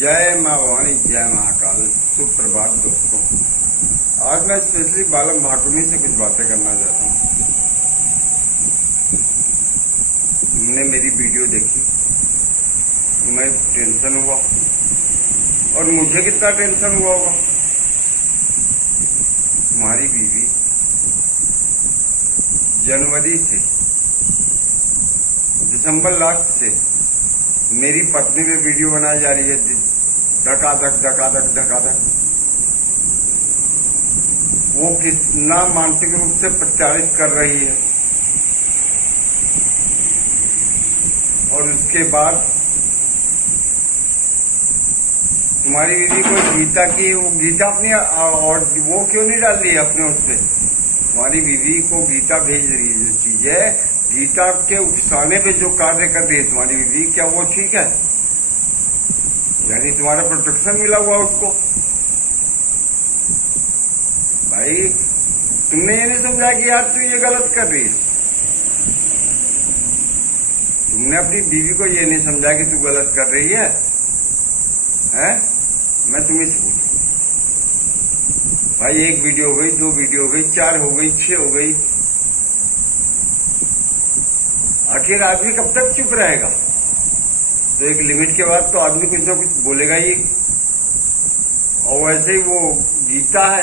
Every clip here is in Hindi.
जय माँ भवानी, जय महाकाल। सुप्रभात दोस्तों। आज मैं स्पेशली बालम भाकुनी से कुछ बातें करना चाहता हूँ। तुमने मेरी वीडियो देखी, तुम्हें टेंशन हुआ और मुझे कितना टेंशन हुआ होगा। तुम्हारी बीवी जनवरी से दिसंबर लास्ट से मेरी पत्नी पे वीडियो बनाई जा रही है, धकाधक धकाधक धकाधक। वो कितना मानसिक रूप से प्रताड़ित कर रही है। और उसके बाद तुम्हारी बीवी को गीता की, वो गीता अपनी और वो क्यों नहीं डाल रही है अपने उस पे। तुम्हारी बीवी को गीता भेज रही है जो चीज है, गीता के उकसाने पे जो कार्य कर रही है तुम्हारी बीवी, क्या वो ठीक है? यानी तुम्हारा प्रोटेक्शन मिला हुआ उसको। भाई तुमने ये नहीं समझा कि यार तू ये गलत कर रही है। तुमने अपनी बीवी को ये नहीं समझा कि तू गलत कर रही है, हैं? मैं तुम्हें से पूछूं भाई, एक वीडियो हो गई, दो वीडियो हो गई, 4 हो गई, 6 हो गई, आखिर आदमी कब तक चुप रहेगा? तो एक लिमिट के बाद तो आदमी कुछ ना कुछ बोलेगा ही। और वैसे ही वो गीता है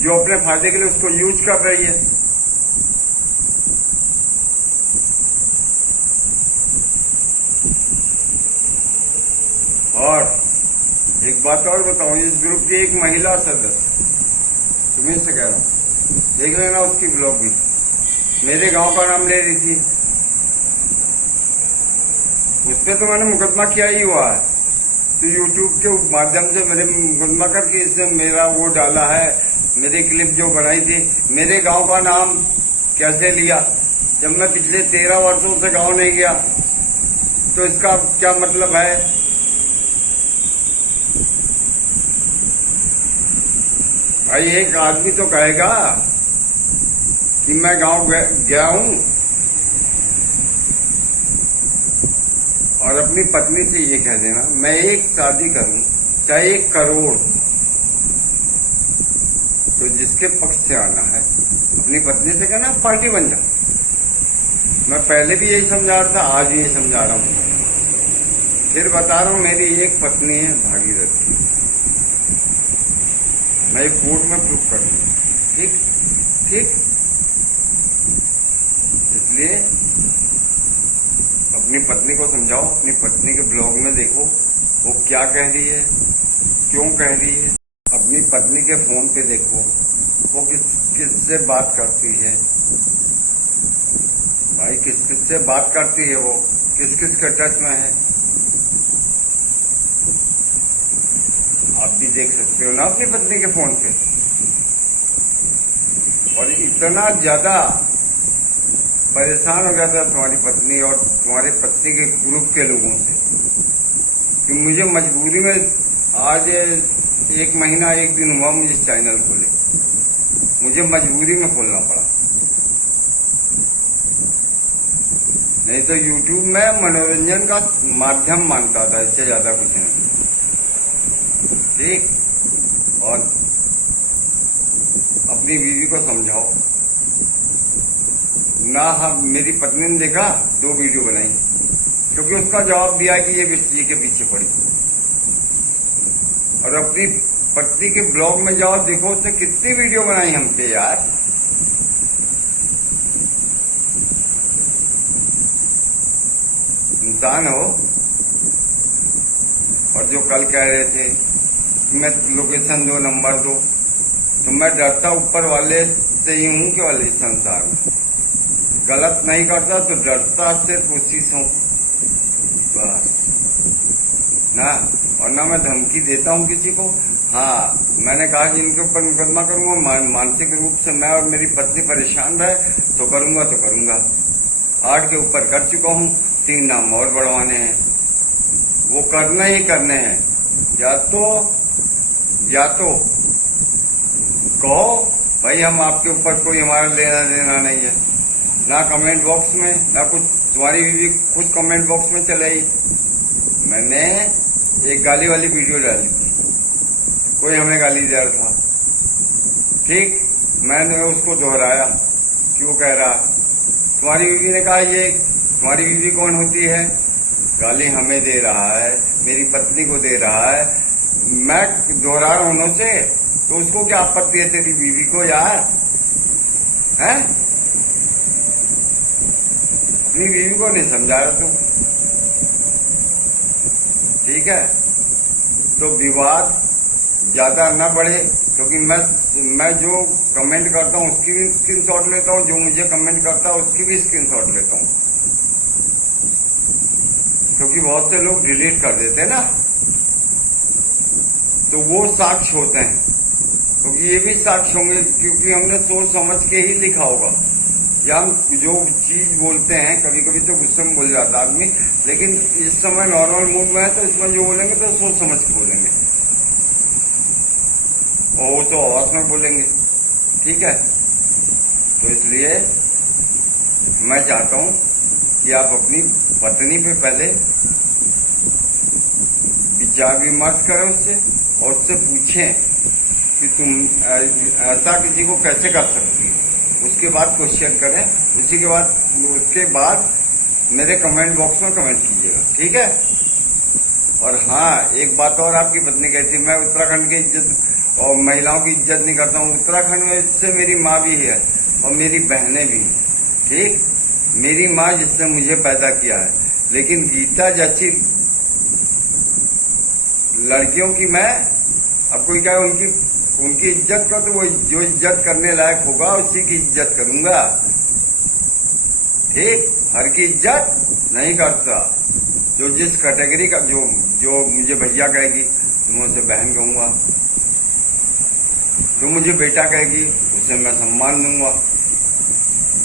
जो अपने फायदे के लिए उसको यूज कर रही है। और एक बात और बताऊं, इस ग्रुप की एक महिला सदस्य, तुम्हें से कह रहा हूं, देख लेना उसकी ब्लॉग भी, मेरे गांव का नाम ले रही थी। उस पर तो मैंने मुकदमा किया ही हुआ है। तो यूट्यूब के माध्यम से मेरे मुकदमा करके इसने मेरा वो डाला है, मेरे क्लिप जो बनाई थी। मेरे गांव का नाम कैसे लिया जब मैं पिछले 13 वर्षों से गांव नहीं गया? तो इसका क्या मतलब है? भाई एक आदमी तो कहेगा कि मैं गांव गया हूं और अपनी पत्नी से ये कह देना मैं एक शादी करूं चाहे 1 करोड़, तो जिसके पक्ष से आना है अपनी पत्नी से कहना पार्टी बन जा। मैं पहले भी यही समझा रहा था, आज भी यही समझा रहा हूं, फिर बता रहा हूं, मेरी एक पत्नी है भागीरथी। मैं कोर्ट में प्रूफ कर दूं, ठीक ठीक। इसलिए अपनी पत्नी को समझाओ, अपनी पत्नी के ब्लॉग में देखो वो क्या कह रही है, क्यों कह रही है। अपनी पत्नी के फोन पे देखो वो किससे बात करती है। भाई किस से बात करती है, वो किस के टच में है, आप भी देख सकते हो ना अपनी पत्नी के फोन पे। और इतना ज्यादा परेशान हो गया था तुम्हारी पत्नी और तुम्हारे पत्नी के ग्रुप के लोगों से कि मुझे मजबूरी में आज 1 महीना 1 दिन हुआ मुझे चैनल खोले, मुझे मजबूरी में खोलना पड़ा। नहीं तो यूट्यूब में मनोरंजन का माध्यम मानता था, इससे ज्यादा कुछ नहीं, ठीक। और अपनी बीवी को समझाओ ना। हम मेरी पत्नी ने देखा 2 वीडियो बनाई, क्योंकि उसका जवाब दिया कि ये बिजली के पीछे पड़ी। और अपनी पत्नी के ब्लॉग में जाओ, देखो उसने कितनी वीडियो बनाई हम पे यार। इंसान हो। और जो कल कह रहे थे कि मैं लोकेशन दो, नंबर दो, तो मैं डरता ऊपर वाले से ही हूं केवल इस संसार में। गलत नहीं करता तो डरता सिर्फ उसी से हूं बस ना। और ना मैं धमकी देता हूं किसी को। हाँ, मैंने कहा कि इनके ऊपर मुकदमा करूंगा, मानसिक रूप से मैं और मेरी पत्नी परेशान रहे तो करूंगा। 8 के ऊपर कर चुका हूं, 3 नाम और बढ़वाने हैं, वो करने ही करने हैं। या तो कहो भाई हम आपके ऊपर कोई हमारा लेना देना नहीं है, ना कमेंट बॉक्स में ना कुछ। तुम्हारी बीवी खुद कमेंट बॉक्स में चले आई, मैंने एक गाली वाली वीडियो डाली थी, कोई हमें गाली दे रहा था। ठीक, मैंने उसको दोहराया कि वो कह रहा तुम्हारी बीवी ने कहा ये तुम्हारी बीवी कौन होती है, गाली हमें दे रहा है, मेरी पत्नी को दे रहा है। मैं दोहरा रहा हूं उनसे, तो उसको क्या आपत्ति है तेरी बीवी को यार, है? अपनी बीवी को नहीं समझा रहा तू, ठीक है? तो विवाद ज्यादा न बढ़े, क्योंकि मैं जो कमेंट करता हूं उसकी भी स्क्रीनशॉट लेता हूं, जो मुझे कमेंट करता है उसकी भी स्क्रीनशॉट लेता हूं, क्योंकि बहुत से लोग डिलीट कर देते हैं ना, तो वो साक्ष्य होते हैं, क्योंकि ये भी साक्ष्य होंगे, क्योंकि हमने सोच समझ के ही लिखा होगा। या हम जो चीज बोलते हैं, कभी कभी तो गुस्से में बोल जाता आदमी, लेकिन इस समय नॉर्मल मूड में है, तो इसमें जो बोलेंगे तो सोच समझ के बोलेंगे, और वो तो आवाज में बोलेंगे, ठीक है? तो इसलिए मैं चाहता हूं कि आप अपनी पत्नी पे पहले विचार विमर्श करें उससे, और उससे पूछें कि तुम ऐसा किसी को कैसे कर सकती हो, उसके बाद क्वेश्चन करें, उसके बाद मेरे कमेंट बॉक्स में कमेंट कीजिएगा, ठीक है? और हाँ, एक बात और आपकी पत्नी कहती, मैं उत्तराखंड की इज्जत और महिलाओं की इज्जत नहीं करता हूँ। उत्तराखंड में से मेरी माँ भी है और मेरी बहनें भी, ठीक? मेरी माँ जिसने मुझे पैदा किया है, लेकिन गीता जैसी लड़कियों की मैं, अब कोई क्या उनकी इज्जत का, तो वो जो इज्जत करने लायक होगा उसी की इज्जत करूंगा, ठीक? हर की इज्जत नहीं करता। जो जिस कैटेगरी का जो मुझे भैया कहेगी तो मैं उसे बहन कहूंगा, जो मुझे बेटा कहेगी उसे मैं सम्मान दूंगा,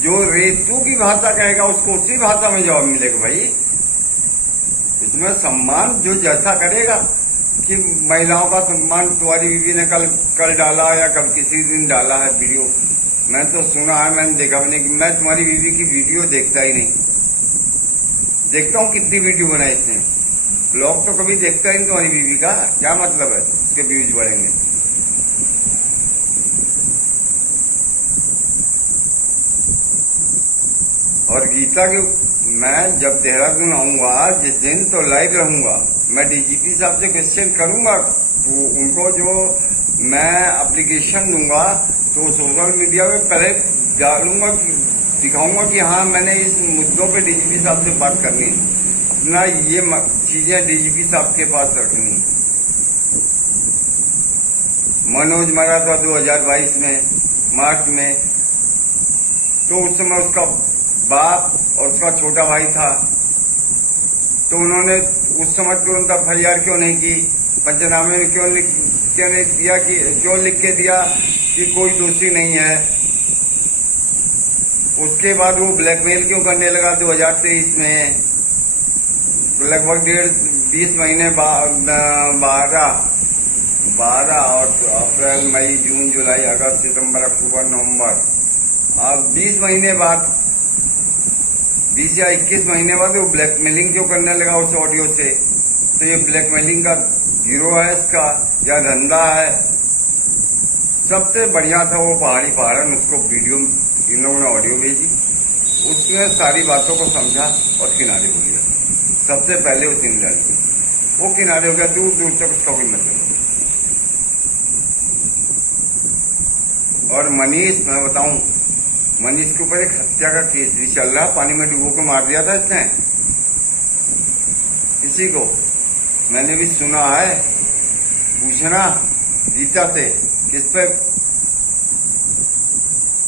जो रेतू की भाषा कहेगा उसको उसी भाषा में जवाब मिलेगा। भाई इसमें सम्मान जो जैसा करेगा, कि महिलाओं का सम्मान तुम्हारी बीवी ने कल डाला या कल किसी दिन डाला है वीडियो, मैं तो सुना है, मैंने देखा भी नहीं। मैं तुम्हारी बीवी की वीडियो देखता ही नहीं, देखता हूँ कितनी वीडियो बनाई इसने, ब्लॉग तो कभी देखता ही नहीं तुम्हारी बीवी का, क्या मतलब है उसके व्यूज बढ़ेंगे? और गीता के मैं जब देहरादून आऊंगा जिस दिन, तो लाइव रहूंगा, मैं डीजीपी साहब से क्वेश्चन करूंगा, तो उनको जो मैं एप्लीकेशन दूंगा तो सोशल मीडिया में पहले डालूंगा, दिखाऊंगा कि हाँ मैंने इस मुद्दों पे डीजीपी साहब से बात करनी है, अपना ये चीजें डीजीपी साहब के पास रखनी। मनोज मरा था 2022 में मार्च में, तो उस समय उसका बाप और उसका छोटा भाई था, तो उन्होंने उस समय तुरंत एफआईआर क्यों नहीं की, पंचनामे में क्यों नहीं दिया, कि क्यों लिख के दिया कि कोई दोषी नहीं है? उसके बाद वो ब्लैकमेल क्यों करने लगा 2023 में? लगभग 20 महीने 12 और अप्रैल मई जून जुलाई अगस्त सितंबर अक्टूबर नवंबर, अब 20 महीने बाद, 20 या 21 महीने बाद वो ब्लैकमेलिंग क्यों करने लगा उस ऑडियो से? तो ये ब्लैकमेलिंग का गिरोह है इसका, या धंधा है? सबसे बढ़िया था वो पहाड़न, उसको वीडियो इन लोगों ने ऑडियो भेजी, उसने सारी बातों को समझा और किनारे हो गया। सबसे पहले वो 3 लड़की, वो किनारे हो गया, दूर दूर तक उसका कोई मतलब नहीं। और मनीष, मैं बताऊं, मनीष के ऊपर एक हत्या का केस भी चल रहा, पानी में डुबो के मार दिया था इसने किसी को, मैंने भी सुना है। पूछना गीता से, किस पे,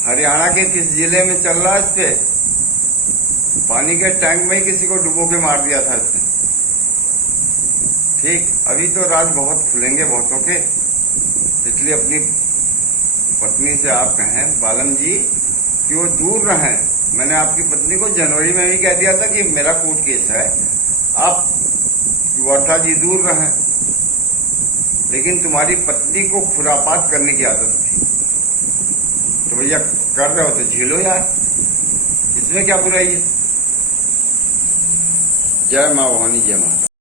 हरियाणा के किस जिले में चल रहा है? इस पे पानी के टैंक में ही किसी को डुबो के मार दिया था इसने, ठीक? अभी तो राज बहुत खुलेंगे बहुतों के, इसलिए अपनी पत्नी से आप कहें बालम जी कि वो दूर रहें। मैंने आपकी पत्नी को जनवरी में भी कह दिया था कि मेरा कोर्ट केस है, आप वर्षा जी दूर रहें, लेकिन तुम्हारी पत्नी को खुरापात करने की आदत थी, तो भैया कर रहे हो तो झेलो यार, इसमें क्या बुराई है? जय माँ भवानी, जय माता।